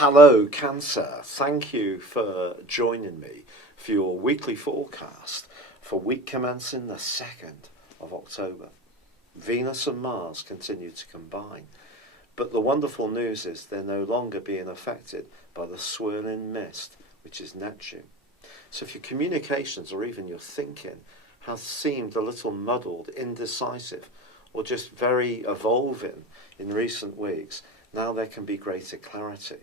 Hello Cancer, thank you for joining me for your weekly forecast for week commencing the 2nd of October. Venus and Mars continue to combine, but the wonderful news is they're no longer being affected by the swirling mist, which is Neptune. So if your communications or even your thinking has seemed a little muddled, indecisive, or just very evolving in recent weeks, now there can be greater clarity.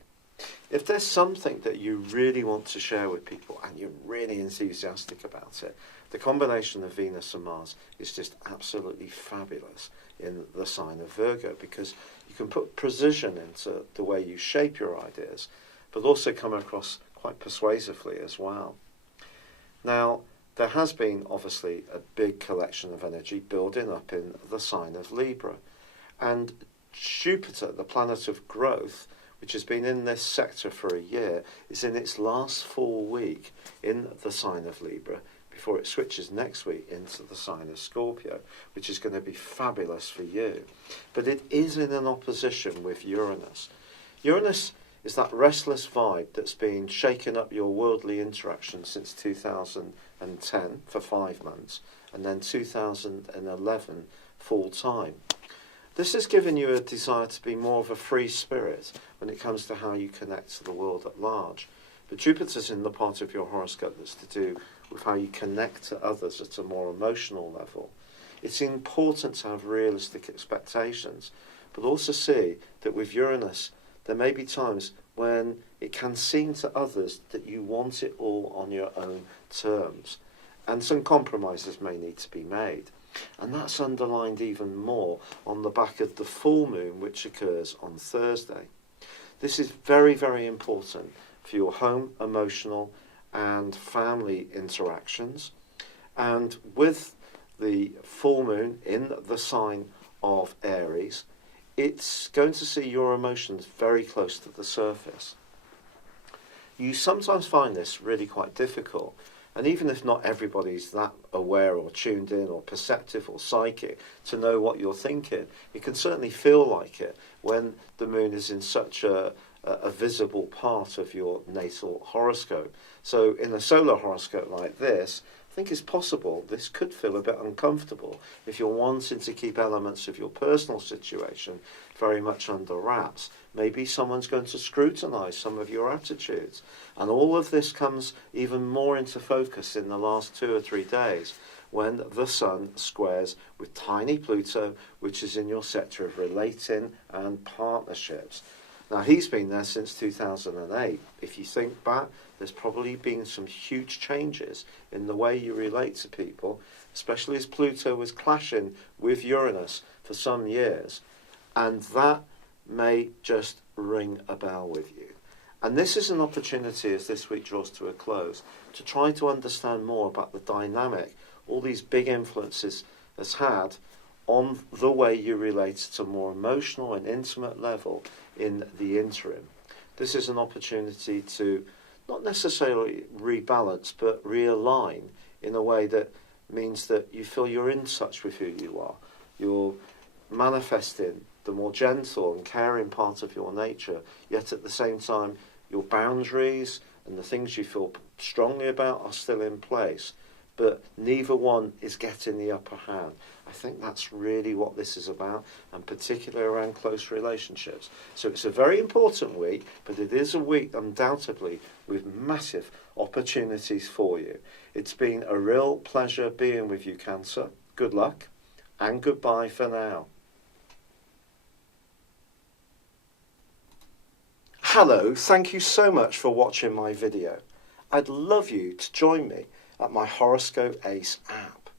If there's something that you really want to share with people and you're really enthusiastic about it, the combination of Venus and Mars is just absolutely fabulous in the sign of Virgo, because you can put precision into the way you shape your ideas, but also come across quite persuasively as well. Now, there has been obviously a big collection of energy building up in the sign of Libra, and Jupiter, the planet of growth, which has been in this sector for a year, is in its last full week in the sign of Libra before it switches next week into the sign of Scorpio, which is going to be fabulous for you. But it is in an opposition with Uranus. Uranus is that restless vibe that's been shaking up your worldly interactions since 2010 for 5 months, and then 2011 full time. This has given you a desire to be more of a free spirit when it comes to how you connect to the world at large. But Jupiter's in the part of your horoscope that's to do with how you connect to others at a more emotional level. It's important to have realistic expectations, but also see that with Uranus, there may be times when it can seem to others that you want it all on your own terms, and some compromises may need to be made. And that's underlined even more on the back of the full moon, which occurs on Thursday. This is very, very important for your home, emotional and family interactions. And with the full moon in the sign of Aries, it's going to see your emotions very close to the surface. You sometimes find this really quite difficult. And even if not everybody's that aware or tuned in or perceptive or psychic to know what you're thinking, it can certainly feel like it when the moon is in such a visible part of your natal horoscope. So in a solar horoscope like this, I think it's possible this could feel a bit uncomfortable if you're wanting to keep elements of your personal situation very much under wraps. Maybe someone's going to scrutinise some of your attitudes. And all of this comes even more into focus in the last 2 or 3 days when the Sun squares with tiny Pluto, which is in your sector of relating and partnerships. Now, he's been there since 2008. If you think back, there's probably been some huge changes in the way you relate to people, especially as Pluto was clashing with Uranus for some years. And that may just ring a bell with you. And this is an opportunity, as this week draws to a close, to try to understand more about the dynamic all these big influences has had on the way you relate to a more emotional and intimate level in the interim. This is an opportunity to not necessarily rebalance, but realign in a way that means that you feel you're in touch with who you are. You're manifesting the more gentle and caring part of your nature, yet at the same time, your boundaries and the things you feel strongly about are still in place, but neither one is getting the upper hand. I think that's really what this is about, and particularly around close relationships. So it's a very important week, but it is a week undoubtedly with massive opportunities for you. It's been a real pleasure being with you, Cancer. Good luck, and goodbye for now. Hello, thank you so much for watching my video. I'd love you to join me at my Horoscope Ace app.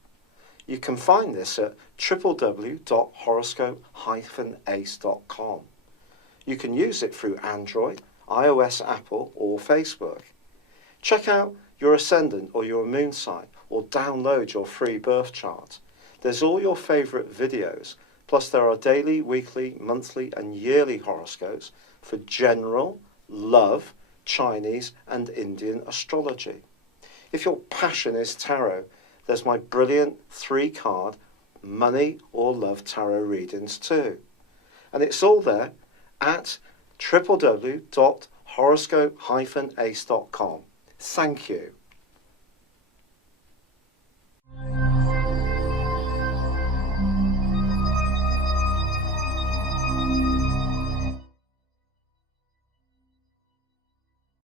You can find this at www.horoscope-ace.com. You can use it through Android, iOS, Apple or Facebook. Check out your ascendant or your moon sign or download your free birth chart. There's all your favourite videos, plus there are daily, weekly, monthly and yearly horoscopes for general, love, Chinese and Indian astrology. If your passion is tarot, there's my brilliant 3-card money or love tarot readings too. And it's all there at www.horoscope-ace.com. horoscope-ace.com. Thank you.